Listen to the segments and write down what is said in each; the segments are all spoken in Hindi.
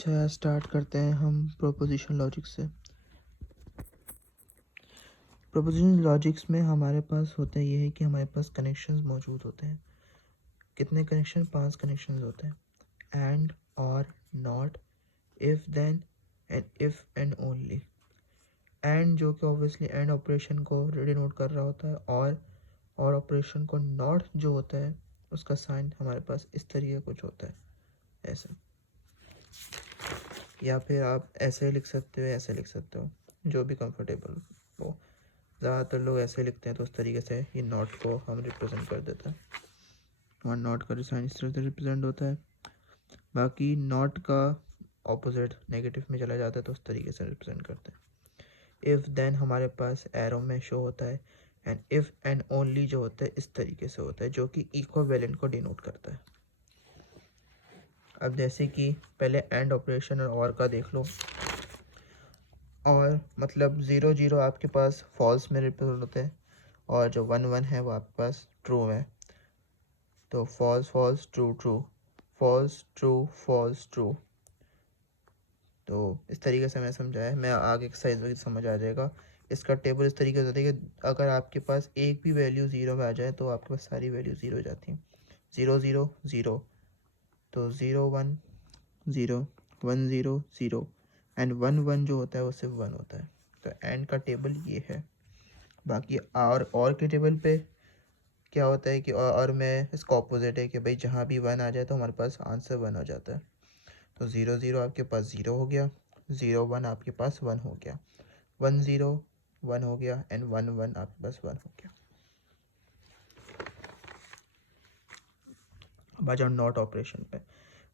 अच्छा, स्टार्ट करते हैं हम प्रोपोजिशन लॉजिक से। प्रोपोजिशन लॉजिक्स में हमारे पास होता ये है कि हमारे पास कनेक्शंस मौजूद होते हैं। कितने कनेक्शन? 5 कनेक्शंस होते हैं। एंड, और, not, if, then and if and only. And जो कि ऑब्वियसली एंड ऑपरेशन को डिनोट कर रहा होता है, और ऑपरेशन को नॉट जो होता है उसका साइन हमारे पास इस तरीके कुछ होता है, ऐसे। या फिर आप ऐसे लिख सकते हो, ऐसे लिख सकते हो, जो भी कंफर्टेबल हो। ज़्यादातर लोग ऐसे लिखते हैं, तो उस तरीके से ये नॉट को हम रिप्रेजेंट कर देते हैं, और नॉट का साइन इस तरह से रिप्रेजेंट होता है। बाकी नॉट का ऑपोजिट नेगेटिव में चला जाता है, तो उस तरीके से रिप्रेजेंट करते हैं। इफ़ देन हमारे पास एरो में शो होता है, एंड इफ़ एंड ओनली जो होता है इस तरीके से होता है, जो कि इक्विवेलेंट को डिनोट करता है। अब जैसे कि पहले एंड ऑपरेशन और का देख लो। और मतलब 0 0 आपके पास फॉल्स में रिप्रेजेंट होते हैं, और जो 1 1 है वो आपके पास ट्रू है। तो false false true true, false true false true. तो इस तरीके से मैं समझाया, मैं आगे एक्सरसाइज वगैरह समझ आ जाएगा। इसका टेबल इस तरीके से होता है कि अगर आपके पास एक भी वैल्यू 0 में आ जाए तो आपके पास सारी वैल्यू 0 हो जाती हैं। 0 0 0, तो 0 1 0, 1 0 0, एंड 1 1 जो होता है वो सिर्फ 1 होता है। तो एंड का टेबल ये है। बाकी और के टेबल पे क्या होता है कि और में इसका ऑपोजिट है कि भाई जहाँ भी 1 आ जाए तो हमारे पास आंसर 1 हो जाता है। तो 0 0 आपके पास 0 हो गया, 0 1 आपके पास 1 हो गया, 1 0 1 हो गया, एंड 1 1 आपके पास 1 हो गया। अब आ जाओ नॉट ऑपरेशन पे।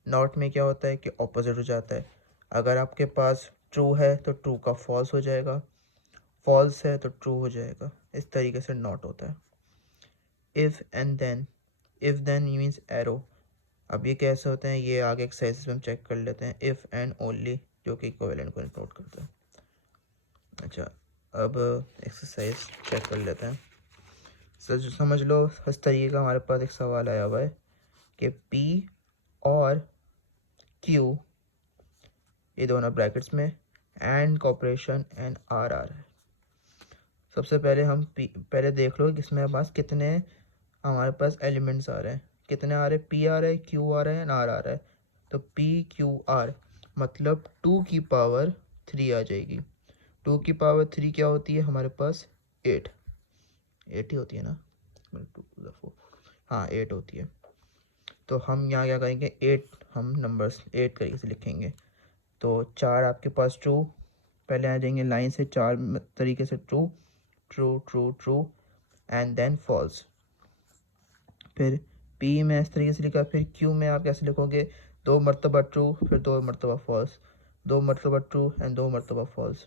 नॉट में क्या होता है कि ऑपोजिट हो जाता है। अगर आपके पास ट्रू है तो ट्रू का फॉल्स हो जाएगा, फॉल्स है तो ट्रू हो जाएगा। इस तरीके से नॉट होता है। If and then, if then means arrow. अब ये कैसे होते हैं ये आगे एक्सरसाइज में हम चेक कर लेते हैं। इफ़ एंड ओनली जो कि इक्विवेलेंट को नोट करते हैं। अच्छा, अब एक्सरसाइज चेक कर लेते हैं। सर समझ लो इस तरीके का हमारे पास एक सवाल आया हुआ है कि P और Q ये दोनों ब्रैकेट्स में एंड कॉपरेशन एंड आर आ रहा है। सबसे पहले हम पहले देख लो कि इसमें हमारे पास कितने हमारे पास एलिमेंट्स आ रहे हैं। कितने आ रहे हैं? P आ रहा है, Q आ रहा है, आर आ रहा है। तो P Q R मतलब 2 की पावर 3 आ जाएगी। 2 की पावर 3 क्या होती है हमारे पास? 8 ही होती है ना। 2 to the 4, हाँ 8 होती है। तो हम यहाँ क्या करेंगे, 8 हम नंबर्स 8 तरीके से लिखेंगे। तो 4 आपके पास ट्रू, पहले आ जाएंगे लाइन से 4 तरीके से true true true true, and then false. फिर P में इस तरीके से लिखा, फिर Q में आप कैसे लिखोगे? 2 मरतबा ट्रू, फिर 2 मरतबा फॉल्स, 2 मरतबा ट्रू एंड 2 मरतबा फॉल्स,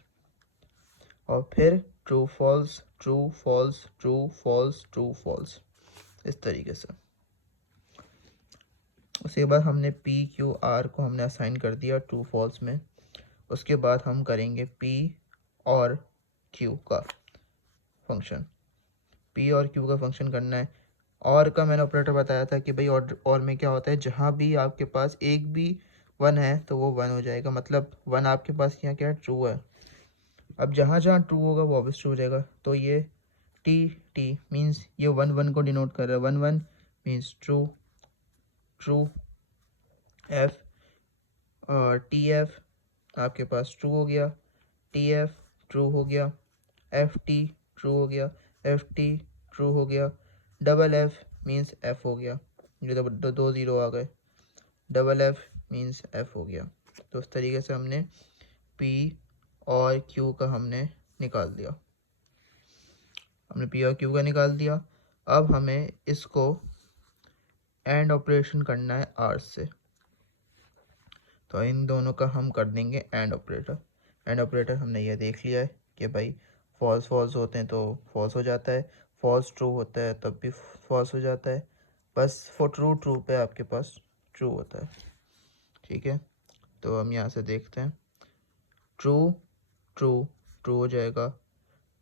और फिर true false true false true false true false, इस तरीके से। उसके बाद हमने P Q R को हमने असाइन कर दिया ट्रू फॉल्स में। उसके बाद हम करेंगे P और Q का फंक्शन। P और Q का फंक्शन करना है। और का मैंने ऑपरेटर बताया था कि भाई और में क्या होता है, जहाँ भी आपके पास एक भी 1 है तो वो 1 हो जाएगा। मतलब 1 आपके पास यहाँ क्या है? ट्रू है। अब जहाँ जहाँ ट्रू होगा वो ऑब्वियस ट्रू हो जाएगा। तो ये टी टी मीन्स ये 1 1 को डिनोट कर रहा है। 1 1 means true true. F T F आपके पास ट्रू हो गया, टी एफ ट्रू हो गया, एफ टी ट्रू हो गया, एफ टी ट्रू हो गया, डबल एफ मीन्स एफ हो गया। ये दो ज़ीरो आ गए, डबल एफ मीन्स एफ हो गया। तो उस तरीके से हमने पी और क्यू का हमने निकाल दिया। हमने पी और क्यू का निकाल दिया। अब हमें इसको एंड ऑपरेशन करना है आर से। तो इन दोनों का हम कर देंगे एंड ऑपरेटर। एंड ऑपरेटर हमने ये देख लिया है कि भाई फॉल्स फॉल्स होते हैं तो फॉल्स हो जाता है, फॉल्स ट्रू होता है तब भी फॉल्स हो जाता है। बस फॉर ट्रू ट्रू पे आपके पास ट्रू होता है। ठीक है, तो हम यहाँ से देखते हैं। ट्रू ट्रू ट्रू हो जाएगा,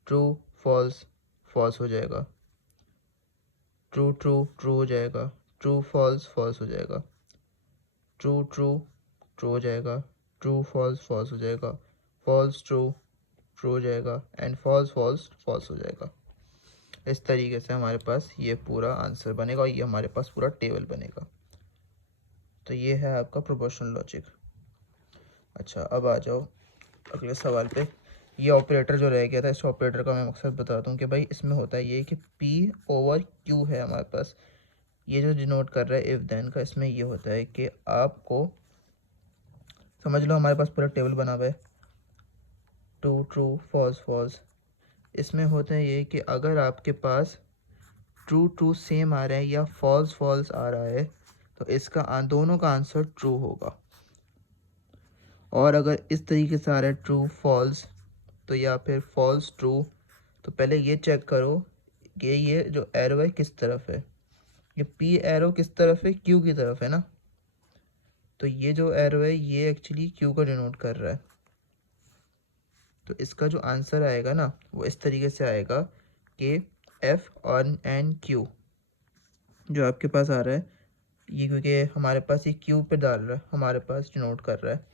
ट्रू फॉल्स फॉल्स हो जाएगा, ट्रू ट्रू ट्रू हो जाएगा, ट्रू फॉल्स फॉल्स हो जाएगा, ट्रू ट्रू ट्रू हो जाएगा, ट्रू फॉल्स फॉल्स हो जाएगा, फॉल्स ट्रू ट्रू हो जाएगा, एंड फॉल्स फॉल्स फॉल्स हो जाएगा। इस तरीके से हमारे पास ये पूरा आंसर बनेगा और ये हमारे पास पूरा टेबल बनेगा। तो ये है आपका प्रोपोर्शनल लॉजिक। अच्छा, अब आ जाओ अगले सवाल पे। ये ऑपरेटर जो रह गया था, इस ऑपरेटर का मैं मकसद बता दूं कि भाई इसमें होता है ये कि P ओवर Q है हमारे पास। ये जो डिनोट कर रहा है इफ देन का, इसमें ये होता है कि आपको समझ लो हमारे पास पूरा टेबल बना हुआ है, ट्रू ट्रू फॉल्स फॉल्स। इसमें होता है ये कि अगर आपके पास ट्रू ट्रू सेम आ रहा है या फॉल्स फॉल्स आ रहा है तो इसका दोनों का आंसर ट्रू होगा। और अगर इस तरीके से आ रहा है ट्रू फॉल्स तो या फिर फॉल्स ट्रू, तो पहले ये चेक करो कि ये जो एरो है किस तरफ है। ये पी एरो किस तरफ है, क्यू की तरफ है ना। तो ये जो एरो है ये एक्चुअली क्यू को डिनोट कर रहा है। तो इसका जो आंसर आएगा ना वो इस तरीके से आएगा कि एफ और एन क्यू जो आपके पास आ रहा है ये, क्योंकि हमारे पास ये क्यू पे डाल रहा है, हमारे पास डिनोट कर रहा है।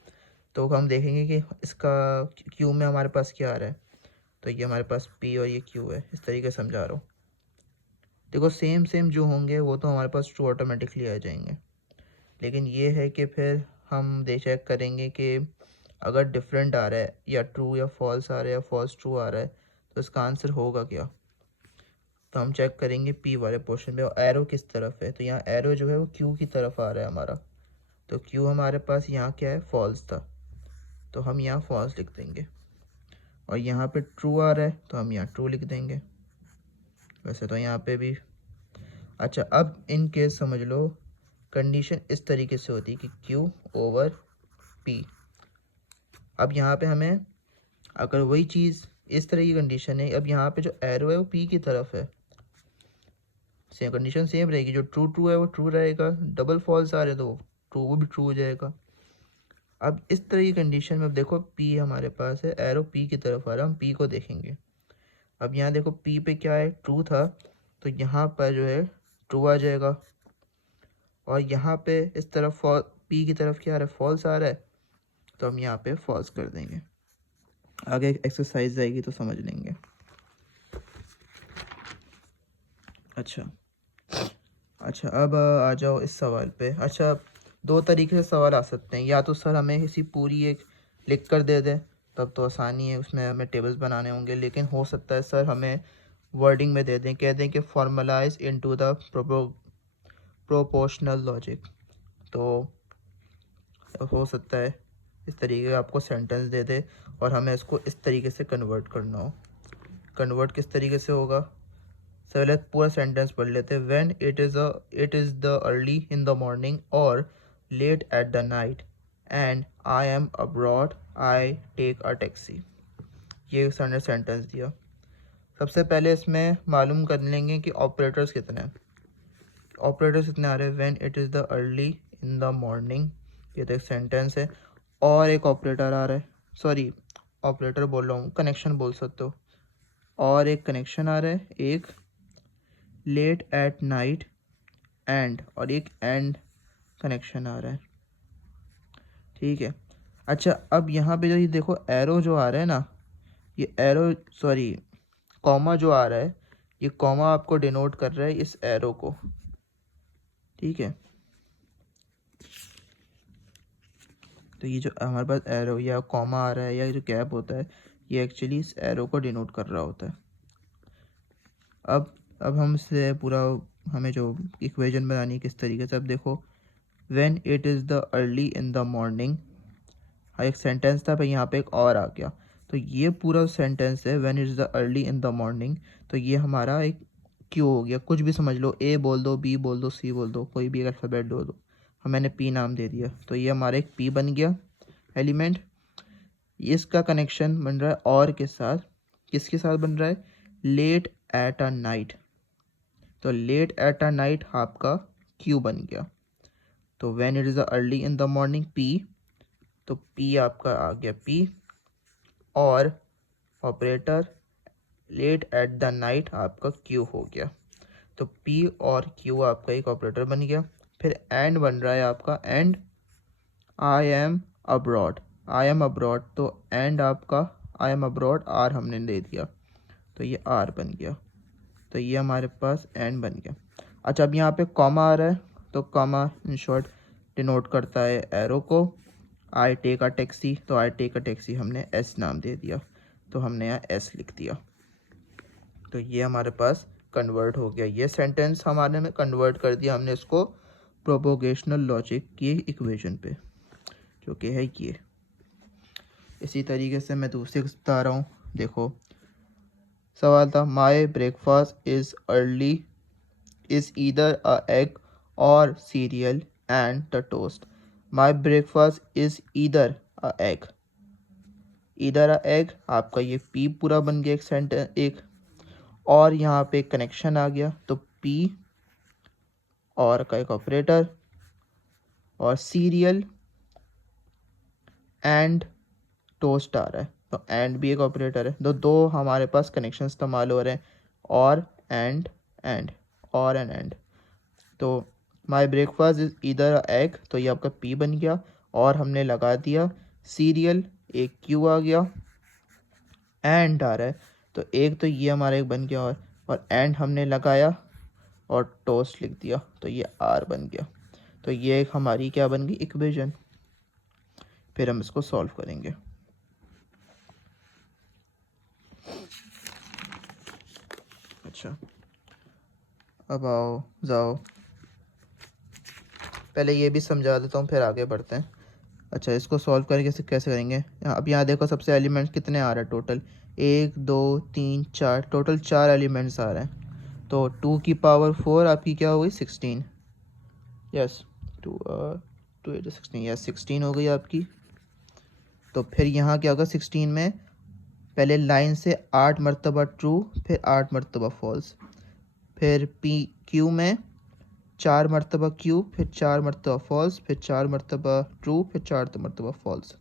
तो हम देखेंगे कि इसका क्यू में हमारे पास क्या आ रहा है। तो ये हमारे पास पी और ये क्यू है, इस तरीके से समझा रहा हूँ। देखो सेम सेम जो होंगे वो तो हमारे पास ट्रू ऑटोमेटिकली आ जाएंगे, लेकिन ये है कि फिर हम चेक करेंगे कि अगर डिफरेंट आ रहा है या ट्रू या फॉल्स आ रहा है या फॉल्स ट्रू आ रहा है तो इसका आंसर होगा क्या। तो हम चेक करेंगे पी वाले पोर्शन में एरो किस तरफ है। तो यहाँ एरो जो है वो क्यू की तरफ आ रहा है हमारा। तो क्यू हमारे पास यहाँ क्या है, फॉल्स था, तो हम यहाँ फॉल्स लिख देंगे। और यहाँ पे ट्रू आ रहा है तो हम यहाँ ट्रू लिख देंगे। वैसे तो यहाँ पे भी। अच्छा, अब इन केस समझ लो कंडीशन इस तरीके से होती है कि Q ओवर P। अब यहाँ पे हमें अगर वही चीज़ इस तरह की कंडीशन है, अब यहाँ पे जो एरो है वो P की तरफ है, सेम कंडीशन सेम रहेगी। जो ट्रू ट्रू है वो ट्रू रहेगा, डबल फॉल्स आ रहे तो ट्रू वो भी ट्रू हो जाएगा। अब इस तरह की कंडीशन में अब देखो P हमारे पास है, एरो P की तरफ आ रहा है, हम P को देखेंगे। अब यहाँ देखो P पे क्या है, ट्रू था, तो यहाँ पर जो है ट्रू आ जाएगा। और यहाँ पे इस तरफ P की तरफ क्या आ रहा है, फॉल्स आ रहा है, तो हम यहाँ पे फॉल्स कर देंगे। आगे एक्सरसाइज आएगी तो समझ लेंगे। अच्छा अच्छा, अब आ जाओ इस सवाल पे। अच्छा, दो तरीके से सवाल आ सकते हैं, या तो सर हमें इसी पूरी एक लिख कर दे दें, तब तो आसानी है, उसमें हमें टेबल्स बनाने होंगे। लेकिन हो सकता है सर हमें वर्डिंग में दे दें, कह दें कि formalise into the proportional logic. तो हो सकता है इस तरीके का आपको सेंटेंस दे दे और हमें इसको इस तरीके से कन्वर्ट करना हो। कन्वर्ट किस तरीके से होगा, पहले पूरा सेंटेंस पढ़ लेते हैं। When it is the early in the morning or late at the night and I am abroad I take a taxi. ये सेंटेंस दिया। सबसे पहले इसमें मालूम कर लेंगे कि ऑपरेटर्स कितने हैं। ऑपरेटर्स कितने आ रहे हैं, when it is the early in the morning, ये तो एक सेंटेंस है। और एक ऑपरेटर आ रहा है, सॉरी ऑपरेटर बोल रहा हूँ, कनेक्शन बोल सकते हो। और एक कनेक्शन आ रहा है, एक लेट एट नाइट एंड, और एक एंड कनेक्शन आ रहा है। ठीक है। अच्छा, अब यहाँ पे जो ये देखो एरो जो आ रहा है ना, ये एरो सॉरी कॉमा जो आ रहा है, ये कॉमा आपको डिनोट कर रहा है इस एरो को। ठीक है, तो ये जो हमारे पास एरो या कॉमा आ रहा है या जो गैप होता है, ये एक्चुअली इस एरो को डिनोट कर रहा होता है। अब हम इससे पूरा हमें जो इक्वेशन बनानी है किस तरीके से, अब देखो when it is the early in the morning, एक सेंटेंस था, भाई यहाँ पे एक और आ गया। तो ये पूरा सेंटेंस है when it is the early in the morning, तो ये हमारा एक क्यू हो गया। कुछ भी समझ लो, ए बोल दो, बी बोल दो, सी बोल दो, कोई भी एक अल्फ़ाबेट बोल दो। मैंने पी नाम दे दिया, तो ये हमारा एक पी बन गया एलिमेंट। इसका कनेक्शन बन रहा है और के साथ, किसके साथ बन रहा है, लेट एट अ नाइट। तो लेट एट अ नाइट आपका क्यू बन गया। तो when it is the early in the morning P, तो पी आपका आ गया पी। और operator late at the night आपका क्यू हो गया। तो पी और क्यू आपका एक ऑपरेटर बन गया। फिर एंड बन रहा है आपका, and I am abroad. I am abroad, तो एंड आपका आई एम अब्रॉड आर हमने दे दिया, तो ये आर बन गया, तो ये हमारे पास एंड बन गया। अच्छा, अब यहाँ पे कॉमा आ रहा है, तो कॉमा इन शॉर्ट डिनोट करता है एरो को। आई टेक अ टैक्सी, तो आई टेक अ टैक्सी हमने एस नाम दे दिया, तो हमने यहाँ एस लिख दिया, तो ये हमारे पास कन्वर्ट हो गया। ये सेंटेंस हमारे में कन्वर्ट कर दिया हमने इसको प्रोपोगेशनल लॉजिक की इक्वेशन पे, जो कि है ये। इसी तरीके से मैं दूसरे को बता रहा हूँ। देखो सवाल था, my breakfast is early is either a egg or cereal and the toast. My breakfast is either a egg, either a egg आपका ये पी पूरा बन गया एक सेंटेंस एक, और यहाँ पे कनेक्शन आ गया, तो पी और का एक ऑपरेटर और सीरियल एंड टोस्ट आ रहा है, तो एंड भी एक ऑपरेटर है, तो दो हमारे पास कनेक्शन इस्तेमाल हो रहे हैं, और एंड एंड और एंड। तो my breakfast is either egg, तो ये आपका पी बन गया, और हमने लगा दिया सीरियल, एक क्यू आ गया, एंड आ रहा है, तो एक तो ये हमारा एक बन गया, और एंड हमने लगाया और टोस्ट लिख दिया, तो ये आर बन गया। तो ये एक हमारी क्या बन गई इक्वेशन। फिर हम इसको सॉल्व करेंगे। अच्छा, अब आओ जाओ, पहले ये भी समझा देता हूँ फिर आगे बढ़ते हैं। अच्छा, इसको सॉल्व करके कैसे करेंगे। अब यहाँ देखो सबसे एलिमेंट्स कितने आ रहे हैं टोटल, 1 2 3 4, टोटल 4 एलिमेंट्स आ रहे हैं। तो 2 की पावर 4 आपकी क्या हो गई 16, यस 2 2 8 16, यस 16 हो गई आपकी। तो फिर यहाँ क्या होगा 16 में, पहले लाइन से 8 मरतबा ट्रू, फिर 8 मरतबा फॉल्स, फिर पी क्यू में 4 मरतबा क्यू, फिर 4 मरतबा फॉल्स, फिर 4 मरतबा ट्रू, फिर 4 मरतबा फॉल्स।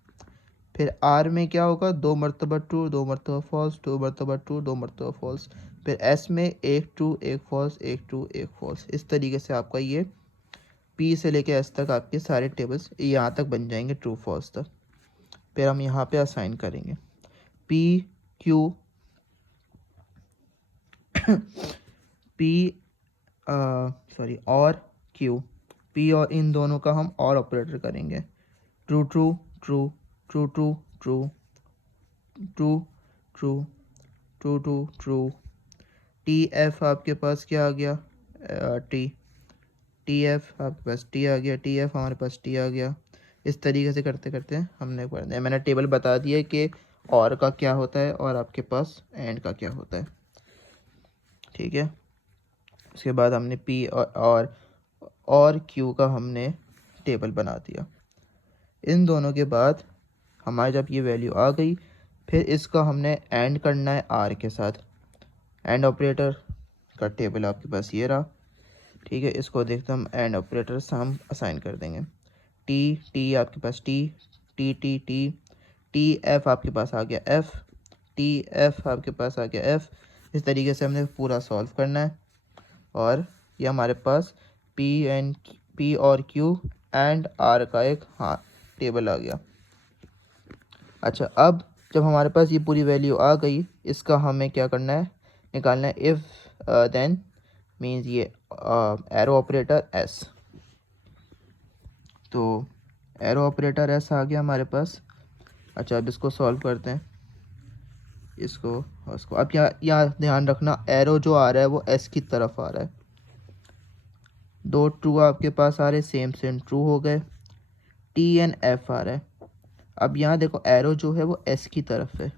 फिर आर में क्या होगा 2 मरतबा ट्रू, 2 मरतबा फॉल्स, 2 मरतबा ट्रू, 2 मरतबा फॉल्स। फिर एस में एक ट्रू एक फॉल्स, एक ट्रू एक फॉल्स। इस तरीके से आपका ये पी से लेके एस तक आपके सारे टेबल्स यहाँ तक बन जाएंगे ट्रू फॉल्स तक। फिर हम यहाँ पे असाइन करेंगे पी क्यू पी सॉरी और क्यू, पी और इन दोनों का हम और ऑपरेटर करेंगे, true true true true true true true true true true true. T F आपके पास क्या आ गया टी, टी एफ आपके पास टी आ गया, टी एफ हमारे पास टी आ गया। इस तरीके से करते करते हमने पढ़ दिया। मैंने टेबल बता दिया कि और का क्या होता है और आपके पास एंड का क्या होता है, ठीक है। उसके बाद हमने पी और क्यू का हमने टेबल बना दिया। इन दोनों के बाद हमारे जब ये वैल्यू आ गई, फिर इसका हमने एंड करना है आर के साथ। एंड ऑपरेटर का टेबल आपके पास ये रहा, ठीक है। इसको देखते हम एंड ऑपरेटर से हम असाइन कर देंगे। टी टी आपके पास T T T T T F आपके पास आ गया एफ, टी एफ आपके पास आ गया एफ। इस तरीके से हमने पूरा सॉल्व करना है, और ये हमारे पास पी और क्यू एंड आर का एक टेबल आ गया। अच्छा, अब जब हमारे पास ये पूरी वैल्यू आ गई, इसका हमें क्या करना है निकालना है इफ़ देन मीन्स ये एरो ऑपरेटर एस। तो एरो ऑपरेटर एस आ गया हमारे पास। अच्छा, अब इसको सॉल्व करते हैं, इसको और इसको। अब यहाँ ध्यान रखना एरो जो आ रहा है वो एस की तरफ आ रहा है। दो ट्रू आपके पास आ रहे, सेम सेम ट्रू हो गए। टी एन एफ आ रहा है। अब यहाँ देखो एरो जो है वो एस की तरफ है,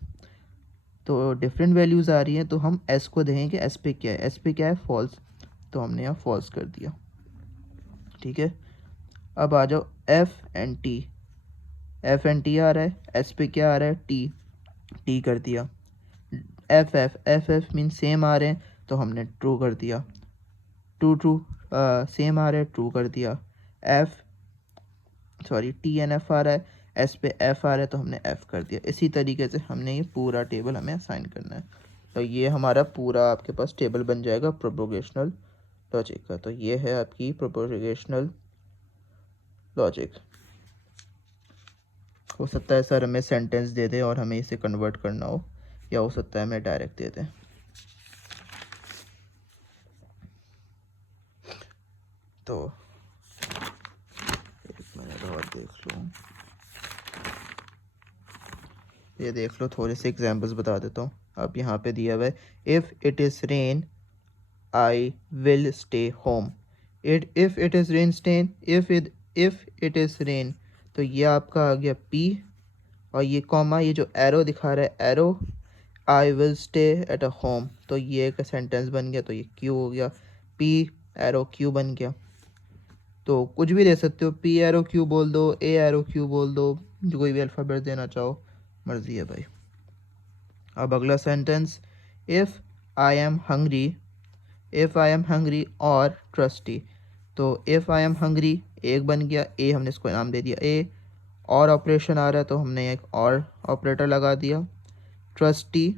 तो डिफरेंट वैल्यूज़ आ रही हैं, तो हम एस को देखेंगे एस पे क्या है, एस पे क्या है फॉल्स, तो हमने यहाँ फॉल्स कर दिया, ठीक है। अब आ जाओ F and T, F and T आ रहा है, एस पे क्या आ रहा है टी, टी कर दिया। F F F F mean same आ रहे हैं, तो हमने ट्रू कर दिया। ट्रू ट्रू सेम आ रहे हैं, ट्रू कर दिया। F sorry T N F आ रहा है, एस पे एफ आ रहा है, तो हमने एफ कर दिया। इसी तरीके से हमने ये पूरा टेबल हमें असाइन करना है, तो ये हमारा पूरा आपके पास टेबल बन जाएगा प्रोपोगेशनल लॉजिक का। तो ये है आपकी प्रोपोगेशनल लॉजिक। हो सकता है सर हमें सेंटेंस दे दे और हमें इसे कन्वर्ट करना हो, या हो सकता है हमें डायरेक्ट दे दें। तो एक मिनट और देख लूँ, ये देख लो, थोड़े से एग्जांपल्स बता देता हूँ। अब यहाँ पे दिया हुआ है if it is rain I will stay home. If it is rain stain, if it is rain, तो ये आपका आ गया पी, और ये कॉमा, ये जो एरो दिखा रहा है arrow, I will stay at a home, तो ये एक सेंटेंस बन गया, तो ये क्यू हो गया, पी एरो क्यू बन गया। तो कुछ भी दे सकते हो, पी एरो क्यू बोल दो, ए एरो क्यू बोल दो, जो कोई भी अल्फ़ाबेट देना चाहो, मर्ज़ी है भाई। अब अगला sentence, if I am hungry, if I am hungry और ट्रस्टी, तो इफ़ आई एम हंग्री एक बन गया, ए हमने इसको नाम दे दिया ए, और ऑपरेशन आ रहा है तो हमने एक और ऑपरेटर लगा दिया, ट्रस्टी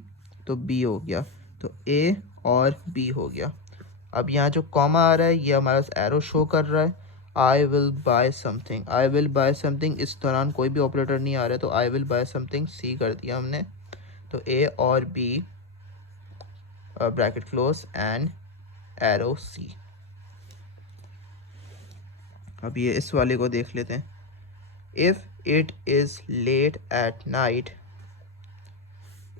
तो बी हो गया, तो ए और बी हो गया। अब यहाँ जो कॉमा आ रहा है ये हमारा एरो शो कर रहा है, आई will buy something, I will buy something, इस दौरान कोई भी ऑपरेटर नहीं आ रहा है, तो I will buy something C कर दिया हमने, तो ए और B bracket close and arrow C. अब ये इस वाले को देख लेते हैं, if it is late at night,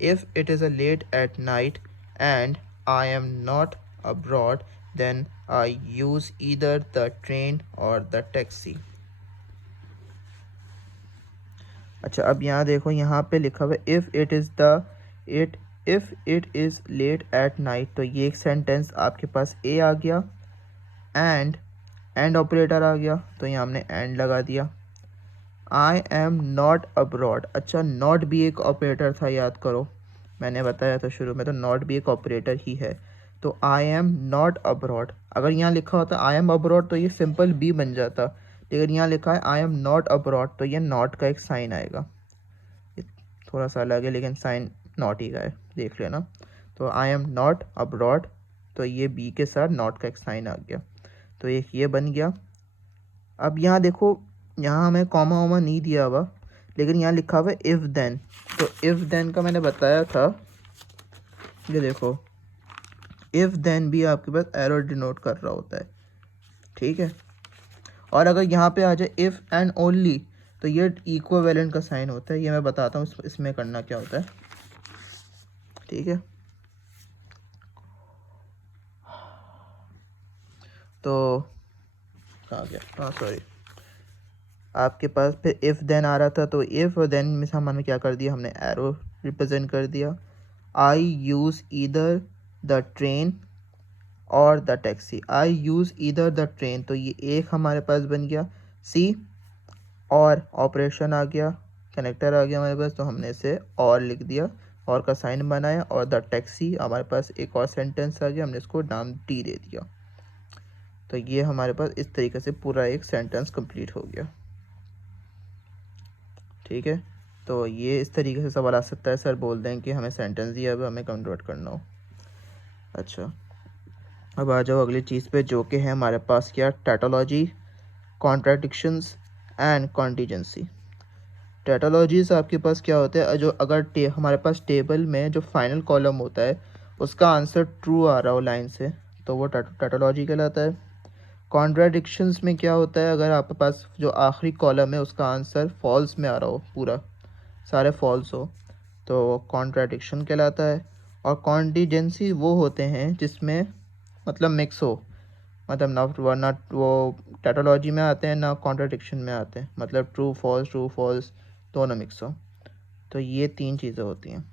if it is a late at night and I am not abroad, then I use either the train or the taxi. अच्छा, अब यहाँ देखो, यहाँ पे लिखा हुआ है if it is the it if it is late at night, तो ये एक सेंटेंस आपके पास ए आ गया, एंड ऑपरेटर आ गया, तो यहाँ हमने एंड लगा दिया। आई एम नॉट अब्रॉड, अच्छा नॉट भी एक ऑपरेटर था, याद करो मैंने बताया था शुरू में, तो नॉट भी एक ऑपरेटर ही है, तो आई एम नॉट अब्रॉड। अगर यहाँ लिखा होता आई एम अब्रॉड तो ये सिंपल बी बन जाता, लेकिन यहाँ लिखा है आई एम नॉट अब्रॉड, तो ये नॉट का एक साइन आएगा, ये थोड़ा सा अलग है लेकिन साइन नॉट ही का है, देख लेना। तो आई एम नॉट अब्रॉड, तो ये बी के साथ नॉट का एक साइन आ गया, तो एक ये बन गया। अब यहाँ देखो, यहाँ हमें कॉमा वॉमा नहीं दिया हुआ, लेकिन यहाँ लिखा हुआ है इफ़ देन, तो इफ़ देन का मैंने बताया था, ये देखो इफ़ देन भी आपके पास एरो डिनोट कर रहा होता है, ठीक है। और अगर यहाँ पे आ जाए इफ़ एंड ओनली, तो ये इक्विवेलेंट का साइन होता है, ये मैं बताता हूँ इसमें करना क्या होता है, ठीक है। तो कहाँ गया, हाँ सॉरी, आपके पास फिर इफ़ देन आ रहा था, तो इफ़ और देन में हमने क्या कर दिया, हमने एरो रिप्रेजेंट कर दिया, आई use either the train or the taxi, I use either the train, तो ये एक हमारे पास बन गया सी, और ऑपरेशन आ गया, कनेक्टर आ गया हमारे पास, तो हमने इसे और लिख दिया, और का साइन बनाया, और द टैक्सी हमारे पास एक और सेंटेंस आ गया, हमने इसको नाम टी दे दिया, तो ये हमारे पास इस तरीके से पूरा एक सेंटेंस कंप्लीट हो गया, ठीक है। तो ये इस तरीके से सवाल आ सकता है, सर बोल दें कि हमें सेंटेंस दिया है, हमें कन्वर्ट करना हो। अच्छा, अब आ जाओ अगली चीज़ पे, जो कि है हमारे पास क्या, टैटोलॉजी, कॉन्ट्राडिक्शंस एंड कॉन्टीजेंसी। टैटोलॉजीज़ आपके पास क्या होता है, जो अगर हमारे पास टेबल में जो फाइनल कॉलम होता है उसका आंसर ट्रू आ रहा हो लाइन से, तो वो टैटोलॉजी कहलाता है। कॉन्ट्राडिक्शंस में क्या होता है, अगर आपके पास जो आखिरी कॉलम है उसका आंसर फॉल्स में आ रहा हो, पूरा सारे फॉल्स हो, तो वो कॉन्ट्राडिक्शन कहलाता है। और कॉन्टीजेंसी वो होते हैं जिसमें मतलब मिक्स हो, मतलब ना वो टैटोलॉजी में आते हैं ना कॉन्ट्राडिक्शन में आते हैं, मतलब ट्रू फॉल्स दोनों मिक्स हो, तो ये तीन चीज़ें होती हैं।